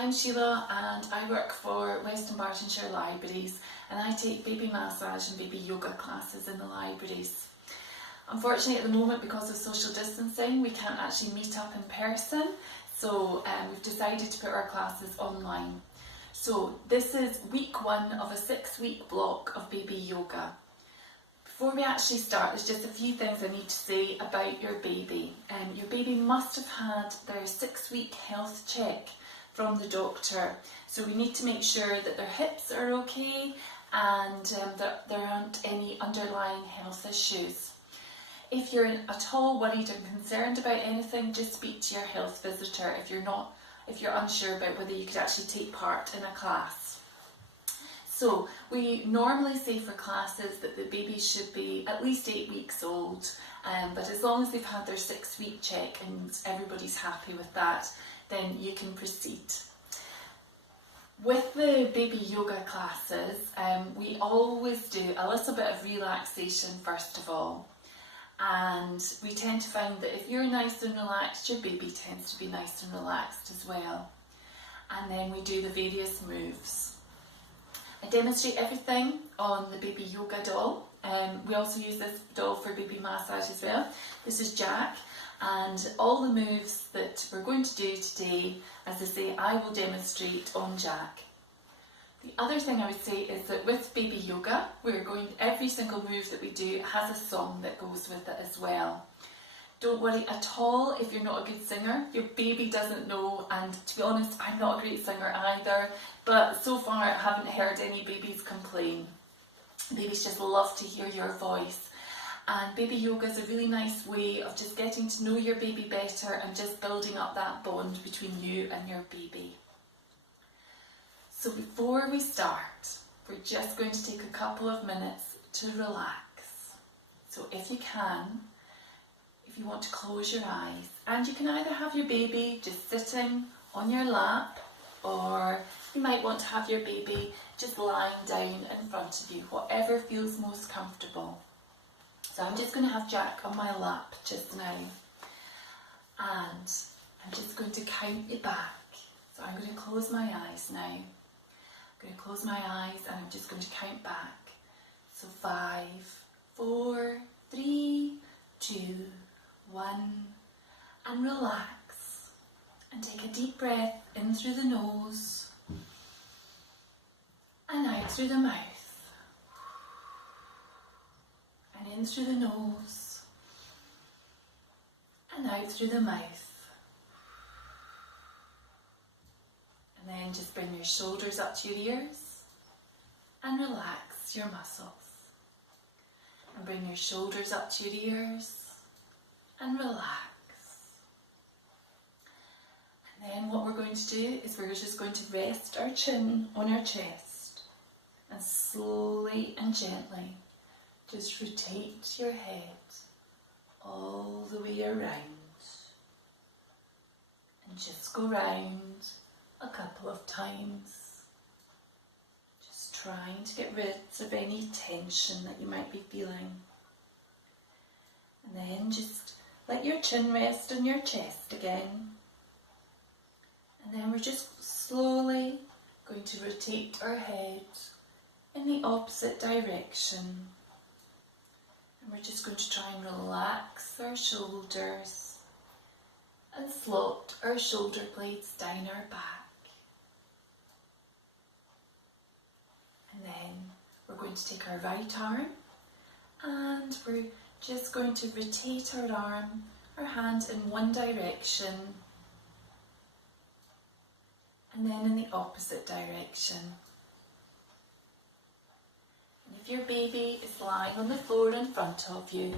I'm Sheila and I work for Western Bartonshire Libraries, and I take baby massage and baby yoga classes in the libraries. Unfortunately at the moment, because of social distancing, we can't actually meet up in person, so we've decided to put our classes online. So this is week 1 of a 6-week block of baby yoga. Before we actually start, there's just a few things I need to say about your baby. Your baby must have had their 6-week health check from the doctor. So we need to make sure that their hips are okay and that there aren't any underlying health issues. If you're at all worried and concerned about anything, just speak to your health visitor if you're unsure about whether you could actually take part in a class. So we normally say for classes that the baby should be at least 8 weeks old, but as long as they've had their 6-week check and everybody's happy with that, then you can proceed. With the baby yoga classes, we always do a little bit of relaxation first of all. And we tend to find that if you're nice and relaxed, your baby tends to be nice and relaxed as well. And then we do the various moves. I demonstrate everything on the baby yoga doll. We also use this doll for baby massage as well. This is Jack, and all the moves that we're going to do today, as I say, I will demonstrate on Jack. The other thing I would say is that with baby yoga, every single move that we do has a song that goes with it as well. Don't worry at all if you're not a good singer. Your baby doesn't know, and to be honest, I'm not a great singer either, but so far I haven't heard any babies complain. Babies just love to hear your voice. And baby yoga is a really nice way of just getting to know your baby better and just building up that bond between you and your baby. So before we start, we're just going to take a couple of minutes to relax. So if you want to close your eyes, and you can either have your baby just sitting on your lap, or you might want to have your baby just lying down in front of you, whatever feels most comfortable. So I'm just going to have Jack on my lap just now, and I'm just going to count you back. So I'm going to close my eyes now. I'm going to close my eyes and I'm just going to count back. So 5, 4, 3, 2, 1, and relax. And take a deep breath in through the nose and out through the mouth. And in through the nose and out through the mouth. And then just bring your shoulders up to your ears and relax your muscles. And bring your shoulders up to your ears and relax. And then what we're going to do is we're just going to rest our chin on our chest and slowly and gently just rotate your head all the way around. And just go round a couple of times, just trying to get rid of any tension that you might be feeling. And then just let your chin rest on your chest again. And then we're just slowly going to rotate our head in the opposite direction. And we're just going to try and relax our shoulders and slot our shoulder blades down our back. And then we're going to take our right arm and we're just going to rotate our hand in one direction and then in the opposite direction. And if your baby is lying on the floor in front of you,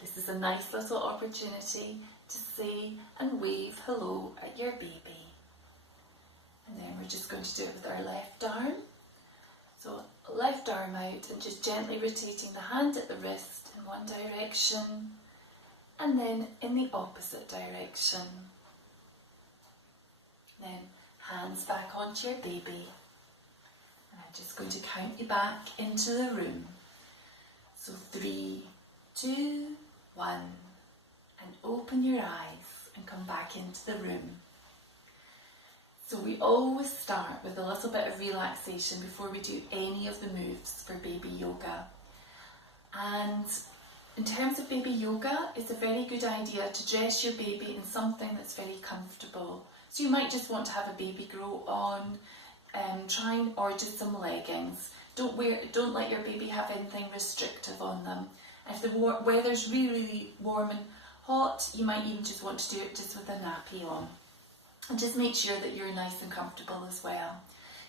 this is a nice little opportunity to say and wave hello at your baby. And then we're just going to do it with our left arm. So left arm out and just gently rotating the hand at the wrist in one direction and then in the opposite direction. Then hands back onto your baby. And I'm just going to count you back into the room. So 3, 2, 1, and open your eyes and come back into the room. So we always start with a little bit of relaxation before we do any of the moves for baby yoga. And in terms of baby yoga, it's a very good idea to dress your baby in something that's very comfortable. So you might just want to have a baby grow on, or just some leggings. Don't let your baby have anything restrictive on them. If the weather's really, really warm and hot, you might even just want to do it just with a nappy on. And just make sure that you're nice and comfortable as well.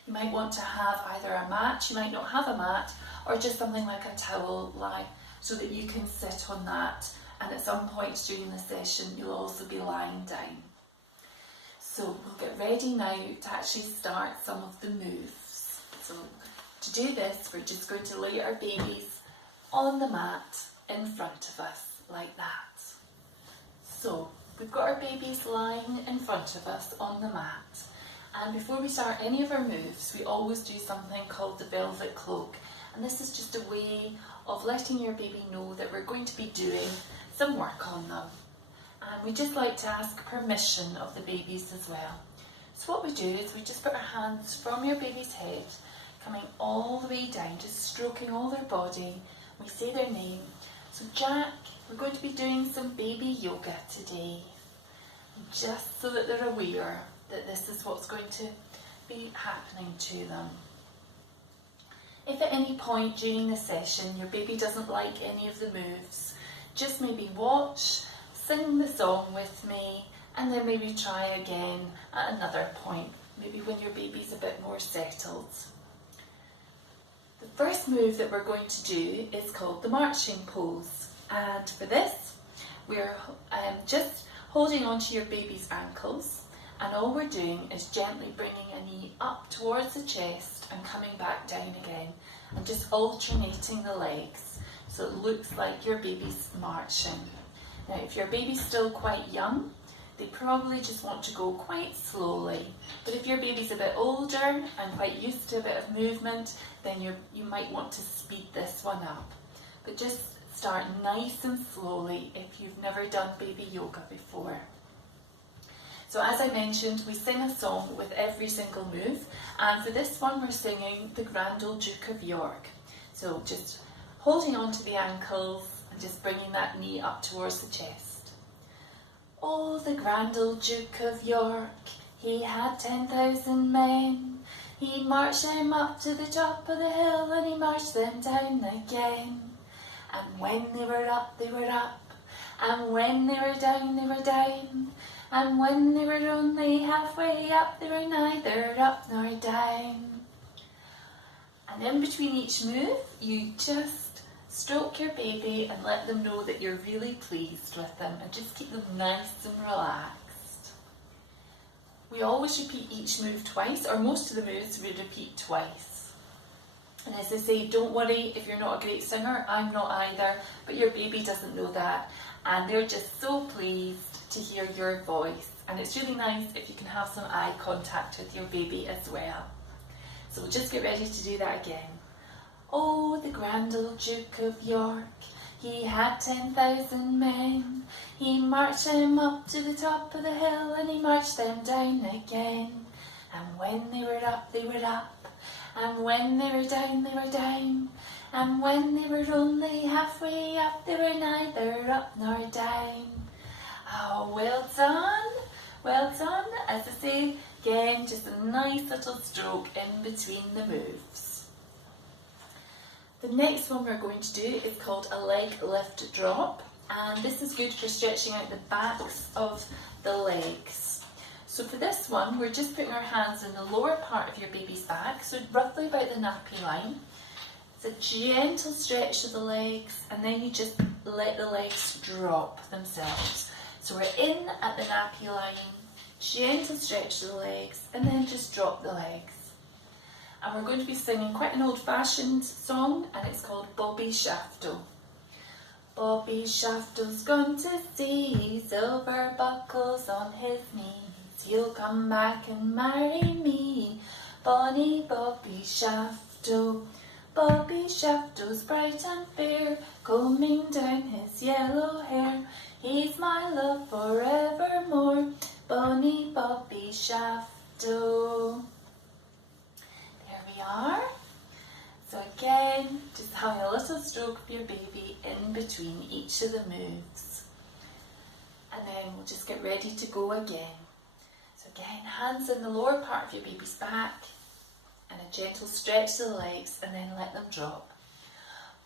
You might want to have either a mat, you might not have a mat, or just something like a towel so that you can sit on that, and at some point during the session you'll also be lying down. So we'll get ready now to actually start some of the moves. So to do this, we're just going to lay our babies on the mat in front of us like that. So we've got our babies lying in front of us on the mat, and before we start any of our moves we always do something called the velvet cloak, and this is just a way of letting your baby know that we're going to be doing some work on them. And we just like to ask permission of the babies as well. So what we do is we just put our hands from your baby's head coming all the way down, just stroking all their body. We say their name. So Jack, we're going to be doing some baby yoga today, just so that they're aware that this is what's going to be happening to them. If at any point during the session your baby doesn't like any of the moves, just maybe watch, sing the song with me, and then maybe try again at another point, maybe when your baby's a bit more settled. The first move that we're going to do is called the marching pose, and for this we're just holding onto your baby's ankles, and all we're doing is gently bringing a knee up towards the chest and coming back down again, and just alternating the legs so it looks like your baby's marching. Now if your baby's still quite young, they probably just want to go quite slowly, but if your baby's a bit older and quite used to a bit of movement, then you might want to speed this one up. But just start nice and slowly if you've never done baby yoga before. So as I mentioned, we sing a song with every single move, and for this one we're singing the Grand Old Duke of York. So just holding on to the ankles and just bringing that knee up towards the chest. Oh, the Grand Old Duke of York, he had 10,000 men. He marched them up to the top of the hill and he marched them down again. And when they were up, they were up, and when they were down, they were down. And when they were only halfway up, they were neither up nor down. And in between each move, you just stroke your baby and let them know that you're really pleased with them, and just keep them nice and relaxed. We always repeat each move twice, or most of the moves we repeat twice. And as I say, don't worry if you're not a great singer, I'm not either, but your baby doesn't know that, and they're just so pleased to hear your voice. And it's really nice if you can have some eye contact with your baby as well. So we'll just get ready to do that again. Oh, the Grand Old Duke of York, he had 10,000 men. He marched them up to the top of the hill and he marched them down again. And when they were up, they were up, and when they were down, they were down. And when they were only halfway up, they were neither up nor down. Oh, well done, well done. As I say, again, just a nice little stroke in between the moves. The next one we're going to do is called a leg lift drop, and this is good for stretching out the backs of the legs. So for this one, we're just putting our hands in the lower part of your baby's back, so roughly about the nappy line. It's a gentle stretch of the legs, and then you just let the legs drop themselves. So we're in at the nappy line, gentle stretch of the legs, and then just drop the legs. And we're going to be singing quite an old-fashioned song, and it's called Bobby Shafto. Bobby Shafto's gone to sea, silver buckles on his knees. You'll come back and marry me, bonny Bobby Shafto. Bobby Shafto's bright and fair, combing down his yellow hair. He's my love forevermore, bonny Bobby Shafto. shafto. There we are. So again, just having a little stroke of your baby in between each of the moves. And then we'll just get ready to go again. So again, hands in the lower part of your baby's back and a gentle stretch to the legs and then let them drop.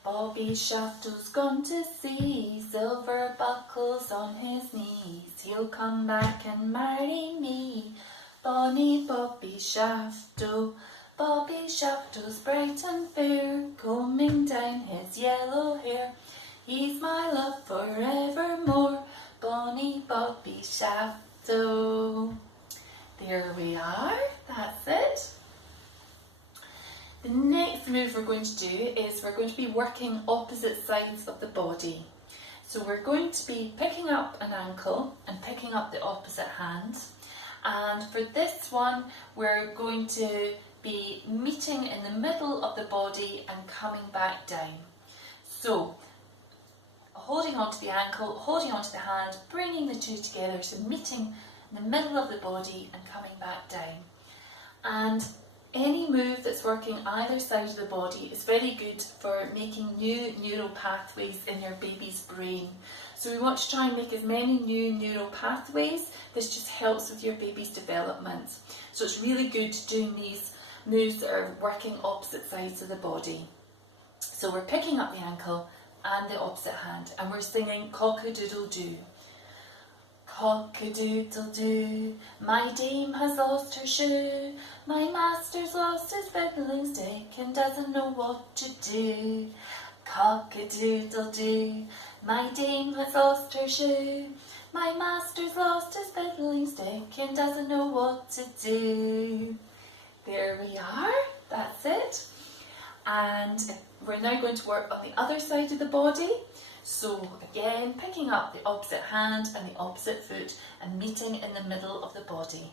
Bobby Shafto's gone to sea, silver buckles on his knees. He'll come back and marry me, bonny Bobby Shafto. Bobby Shafto's bright and fair, combing down his yellow hair. He's my love forevermore, bonny Bobby Shafto. There we are, that's it. The next move we're going to do is we're going to be working opposite sides of the body. So we're going to be picking up an ankle and picking up the opposite hand. And for this one, we're going to be meeting in the middle of the body and coming back down. So holding onto the ankle, holding onto the hand, bringing the two together, so meeting in the middle of the body and coming back down. And any move that's working either side of the body is very good for making new neural pathways in your baby's brain. So we want to try and make as many new neural pathways. This just helps with your baby's development. So it's really good doing these moves that are working opposite sides of the body. So we're picking up the ankle and the opposite hand and we're singing cock-a-doodle-doo. Cock-a-doodle-doo, my dame has lost her shoe. My master's lost his fiddling stick and doesn't know what to do. Cock-a-doodle-doo, my dame has lost her shoe. My master's lost his fiddling stick and doesn't know what to do. There we are, that's it. And we're now going to work on the other side of the body. So again, picking up the opposite hand and the opposite foot and meeting in the middle of the body.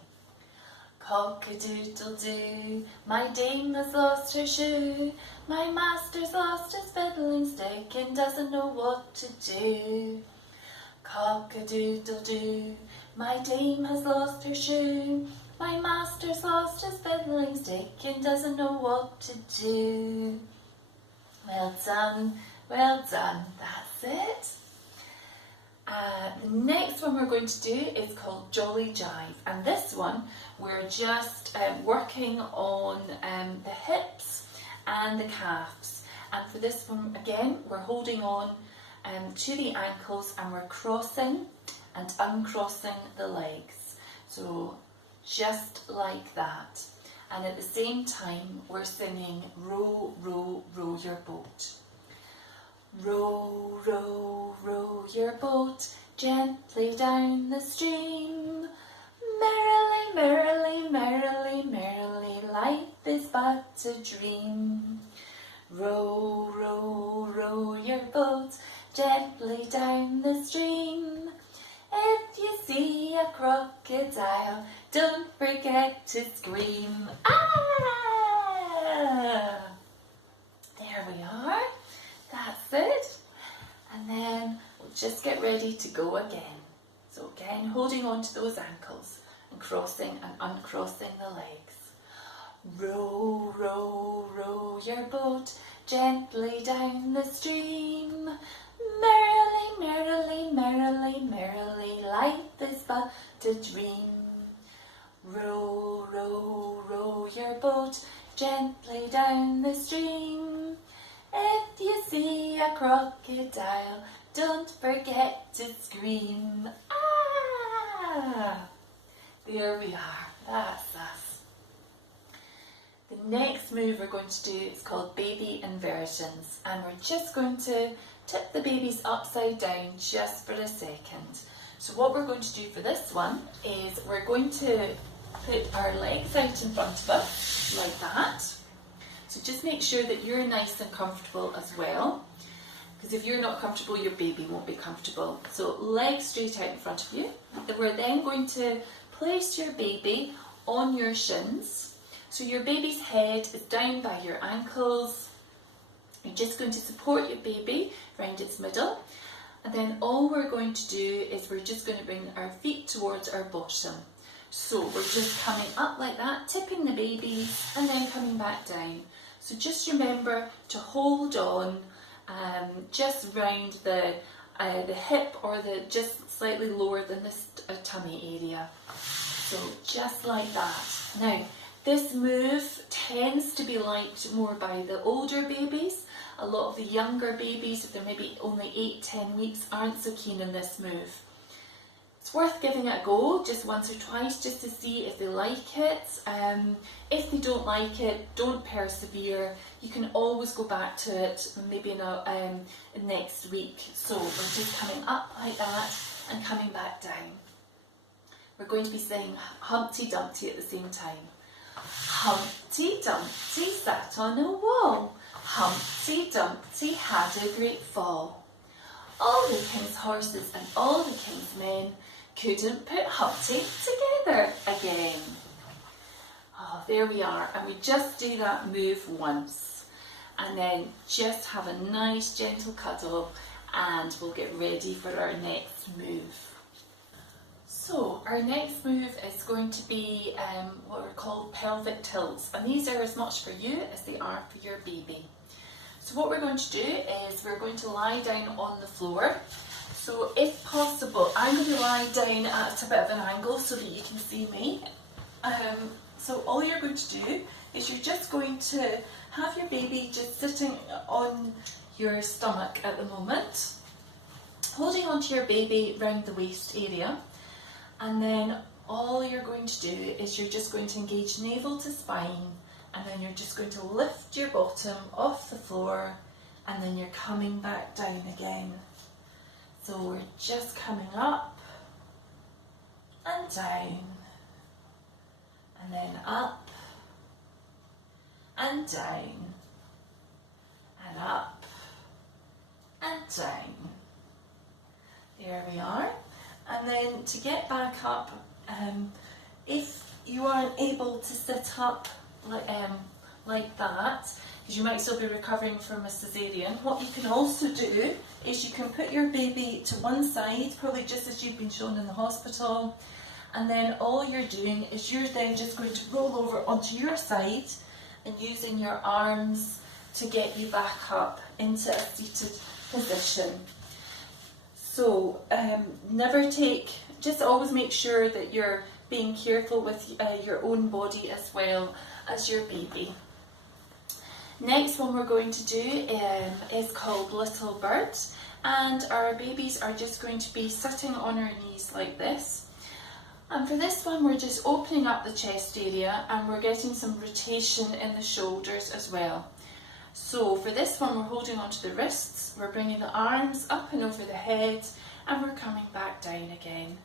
Cock-a-doodle-doo, my dame has lost her shoe. My master's lost his fiddling stick and doesn't know what to do. Cock-a-doodle-doo, my dame has lost her shoe. My master's lost his fiddling stick and doesn't know what to do. Well done, that's it. The next one we're going to do is called Jolly Jive, and this one we're just working on the hips and the calves. And for this one again, we're holding on to the ankles and we're crossing and uncrossing the legs. So just like that. And at the same time, we're singing row, row, row your boat. Row, row, row your boat gently down the stream. Merrily, merrily, merrily, merrily, life is but a dream. Row, row, row your boat gently down the stream. If you see a crocodile, don't forget to scream. Ah! There we are. That's it. And then we'll just get ready to go again. So again, holding on to those ankles and crossing and uncrossing the legs. Row, row, row your boat gently down the stream. Merrily, merrily, merrily, merrily, life is but a dream. Row, row, row your boat gently down the stream. If you see a crocodile, don't forget to scream. Ah! There we are, that's us. The next move we're going to do is called baby inversions, and we're just going to tip the babies upside down just for a second. So what we're going to do for this one is we're going to put our legs out in front of us like that. So just make sure that you're nice and comfortable as well, because if you're not comfortable, your baby won't be comfortable. So legs straight out in front of you. We're then going to place your baby on your shins. So your baby's head is down by your ankles. You're just going to support your baby around its middle. And then all we're going to do is we're just going to bring our feet towards our bottom. So we're just coming up like that, tipping the babies and then coming back down. So just remember to hold on just round the hip, or just slightly lower than the tummy area. So just like that. Now this move tends to be liked more by the older babies. A lot of the younger babies, if they're maybe only 8-10 weeks, aren't so keen on this move. It's worth giving it a go just once or twice just to see if they like it. If they don't like it, don't persevere. You can always go back to it maybe next week. So we're just coming up like that and coming back down. We're going to be saying Humpty Dumpty at the same time. Humpty Dumpty sat on a wall. Humpty Dumpty had a great fall. All the king's horses and all the king's men couldn't put Humpty together again. Oh, there we are, and we just do that move once, and then just have a nice gentle cuddle, and we'll get ready for our next move. So our next move is going to be what are called pelvic tilts, and these are as much for you as they are for your baby. So what we're going to do is we're going to lie down on the floor. So if possible, I'm going to lie down at a bit of an angle so that you can see me. So all you're going to do is you're just going to have your baby just sitting on your stomach at the moment, holding onto your baby round the waist area, and then all you're going to do is you're just going to engage navel to spine, and then you're just going to lift your bottom off the floor, and then you're coming back down again. So we're just coming up and down, and then up and down, and up and down. There we are. And then to get back up, if you aren't able to sit up like that, because you might still be recovering from a cesarean, what you can also do is you can put your baby to one side, probably just as you've been shown in the hospital, and then all you're doing is you're then just going to roll over onto your side and using your arms to get you back up into a seated position. So just always make sure that you're being careful with your own body as well as your baby. Next one we're going to do is called Little Bird, and our babies are just going to be sitting on our knees like this. And for this one we're just opening up the chest area and we're getting some rotation in the shoulders as well. So for this one we're holding onto the wrists, we're bringing the arms up and over the head, and we're coming back down again.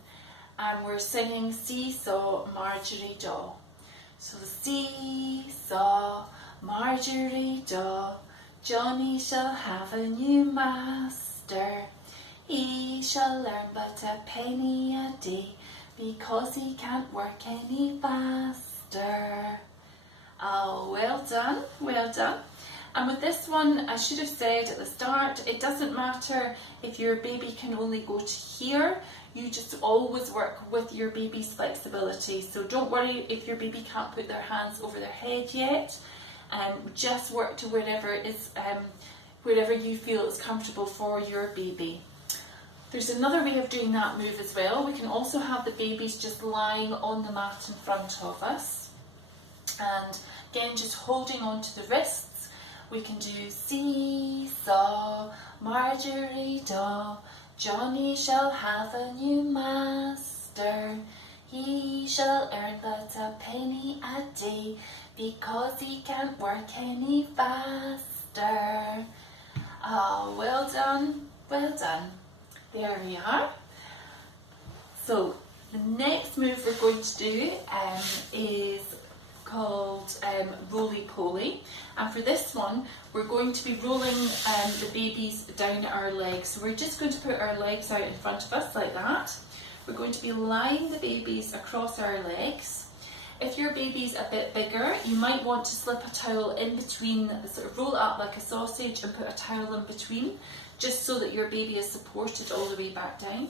And we're singing Seesaw, Margery Daw. So seesaw, Margery Daw, Johnny shall have a new master. He shall learn but a penny a day, because he can't work any faster. Oh, well done, well done. And with this one, I should have said at the start, it doesn't matter if your baby can only go to here. You just always work with your baby's flexibility. So don't worry if your baby can't put their hands over their head yet. Just work to wherever you feel is comfortable for your baby. There's another way of doing that move as well. We can also have the babies just lying on the mat in front of us. And again, just holding onto the wrists. We can do Seesaw, Margery Daw, Johnny shall have a new master. He shall earn but a penny a day, because he can't work any faster. Oh, well done, well done. There we are. So the next move we're going to do is called roly-poly, and for this one we're going to be rolling the babies down our legs. So we're just going to put our legs out in front of us like that. We're going to be lying the babies across our legs. If your baby's a bit bigger, you might want to slip a towel in between, sort of roll it up like a sausage and put a towel in between, just so that your baby is supported all the way back down.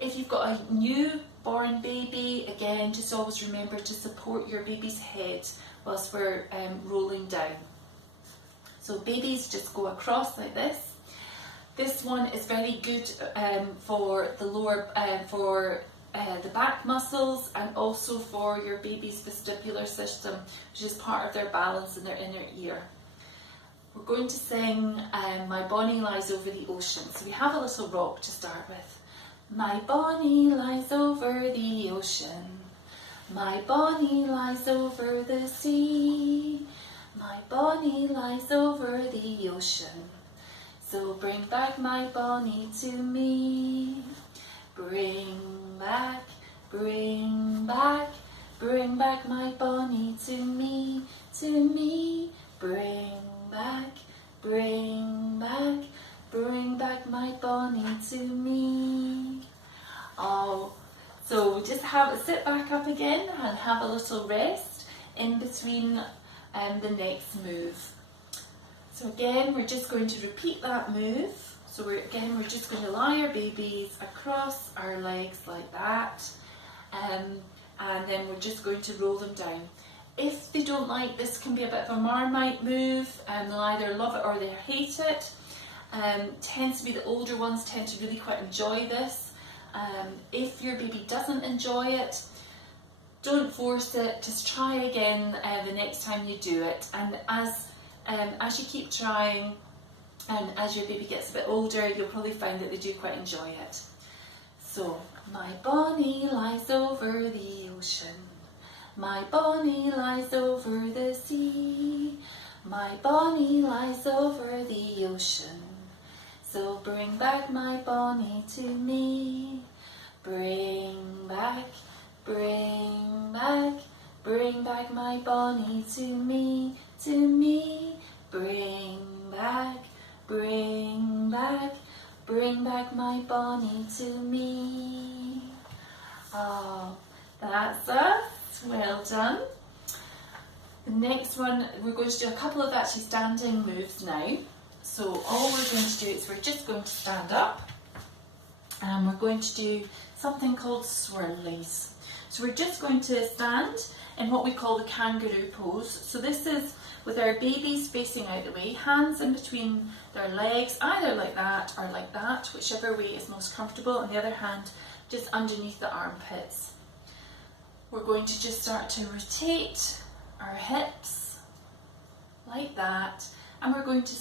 If you've got a newborn baby, again, just always remember to support your baby's head whilst we're rolling down. So babies just go across like this. This one is very good for the lower, the back muscles, and also for your baby's vestibular system, which is part of their balance in their inner ear. We're going to sing My Bonnie Lies Over the Ocean. So we have a little rock to start with. My Bonnie lies over the ocean. My Bonnie lies over the sea. My Bonnie lies over the ocean. So bring back my Bonnie to me. Bring back, bring back, bring back my Bonnie to me, to me. Bring back, bring back, bring back my Bonnie to me. Oh, so just sit back up again and have a little rest in between the next move. So again, we're just going to repeat that move. So we're just going to lie our babies across our legs like that, and then we're just going to roll them down. If they don't like this, can be a bit of a Marmite move, and they'll either love it or they hate it. Tends to be the older ones tend to really quite enjoy this. If your baby doesn't enjoy it, don't force it. Just try again the next time you do it, and as you keep trying, and as your baby gets a bit older, you'll probably find that they do quite enjoy it. So, my Bonnie lies over the ocean. My Bonnie lies over the sea. My Bonnie lies over the ocean. So bring back my Bonnie to me. Bring back, bring back, bring back my Bonnie to me, to me. Bring back, bring back, bring back my Bonnie to me. Oh, that's us. Well done. The next one, we're going to do a couple of actually standing moves now. So all we're going to do is we're just going to stand up, and we're going to do something called Swirl Lace. So we're just going to stand in what we call the kangaroo pose. So this is with our babies facing out the way, hands in between their legs, either like that or like that, whichever way is most comfortable, and the other hand just underneath the armpits. We're going to just start to rotate our hips like that, and we're going to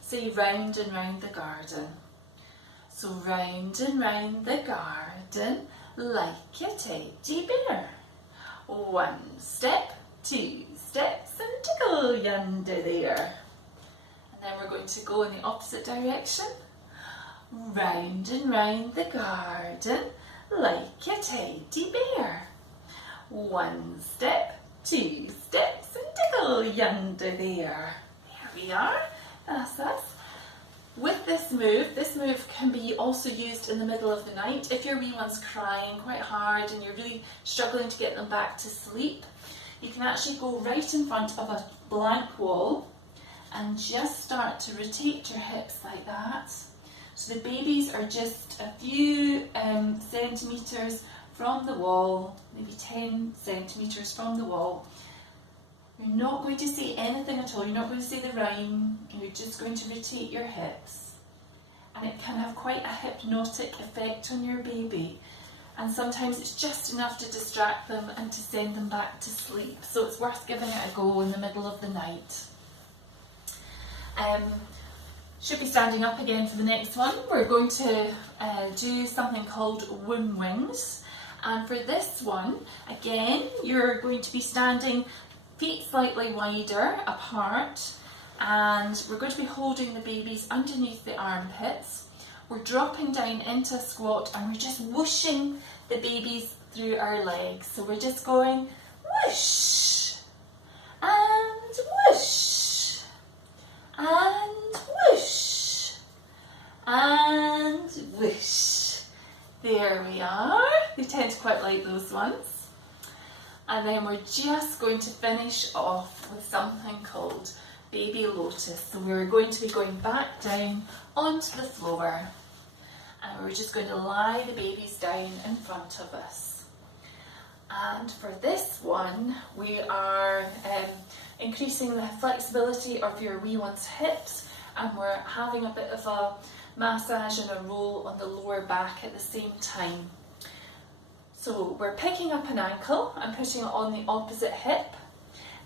say round and round the garden. So round and round the garden like a teddy bear. 1 step, 2 steps, and tickle yonder there. And then we're going to go in the opposite direction. Round and round the garden like a teddy bear. 1 step, 2 steps, and tickle yonder there. There we are. That's us. With this move can be also used in the middle of the night. If your wee one's crying quite hard and you're really struggling to get them back to sleep, you can actually go right in front of a blank wall and just start to rotate your hips like that. So the babies are just a few centimetres from the wall, maybe 10 centimetres from the wall. You're not going to say anything at all, you're not going to say the rhyme, you're just going to rotate your hips. And it can have quite a hypnotic effect on your baby. And sometimes it's just enough to distract them and to send them back to sleep. So it's worth giving it a go in the middle of the night. Should be standing up again for the next one. We're going to do something called womb wings. And for this one, again, you're going to be standing feet slightly wider apart, and we're going to be holding the babies underneath the armpits. We're dropping down into a squat, and we're just whooshing the babies through our legs. So we're just going whoosh and whoosh and whoosh and whoosh. There we are. They tend to quite like those ones. And then we're just going to finish off with something called Baby Lotus. So we're going to be going back down onto the floor. and we're just going to lie the babies down in front of us. And for this one, we are increasing the flexibility of your wee one's hips, and we're having a bit of a massage and a roll on the lower back at the same time. So we're picking up an ankle and putting it on the opposite hip,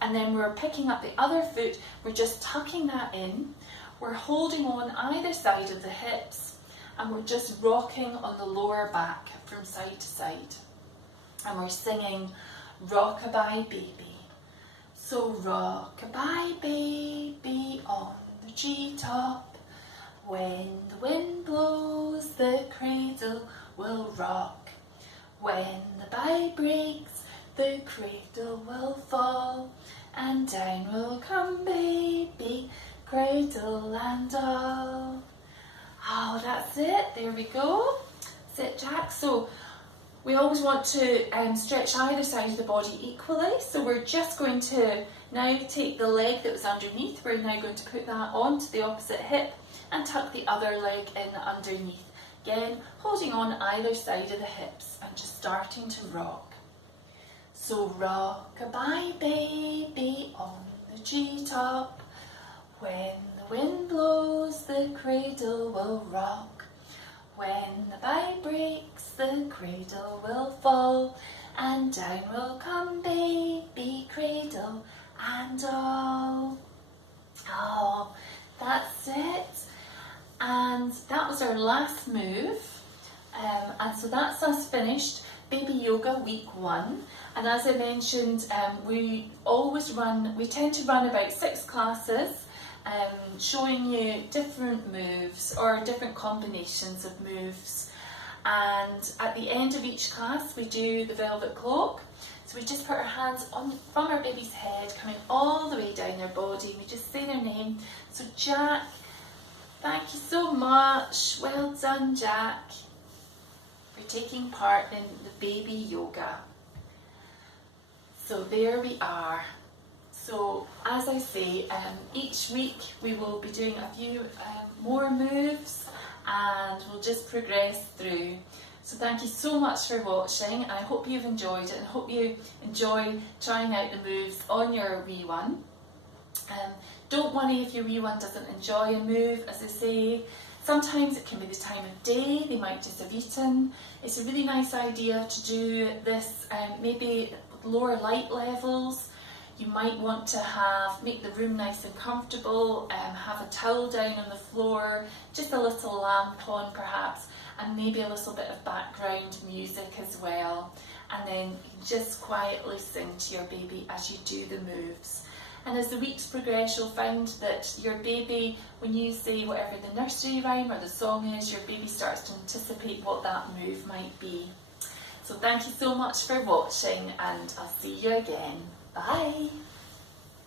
and then we're picking up the other foot, we're just tucking that in, we're holding on either side of the hips, and we're just rocking on the lower back from side to side. And we're singing Rockabye Baby. So rockabye baby on the treetop, when the wind blows the cradle will rock, when the bye breaks the cradle will fall, and down will come baby, cradle and all. Oh, that's it, there we go. Sit Jack. So we always want to stretch either side of the body equally, so we're just going to now take the leg that was underneath, we're now going to put that onto the opposite hip and tuck the other leg in underneath. Again, holding on either side of the hips and just starting to rock. So rockabye baby on the treetop, when the wind blows the cradle will rock, when the bye breaks the cradle will fall, and down will come baby, cradle and all. Oh, that's it. And that was our last move. And so that's us finished Baby Yoga Week 1. And as I mentioned, we tend to run about 6 classes, showing you different moves or different combinations of moves. And at the end of each class, we do the velvet cloak. So we just put our hands on from our baby's head, coming all the way down their body. We just say their name. So Jack, thank you so much. Well done, Jack, for taking part in the baby yoga. So there we are. So as I say, each week we will be doing a few more moves, and we'll just progress through. So thank you so much for watching. I hope you've enjoyed it and hope you enjoy trying out the moves on your wee one. Don't worry if your wee one doesn't enjoy a move. As I say, sometimes it can be the time of day, they might just have eaten. It's a really nice idea to do this maybe with lower light levels. You might want to make the room nice and comfortable, have a towel down on the floor, just a little lamp on perhaps, and maybe a little bit of background music as well. And then you can just quietly sing to your baby as you do the moves. And as the weeks progress, you'll find that your baby, when you say whatever the nursery rhyme or the song is, your baby starts to anticipate what that move might be. So thank you so much for watching, and I'll see you again. Bye!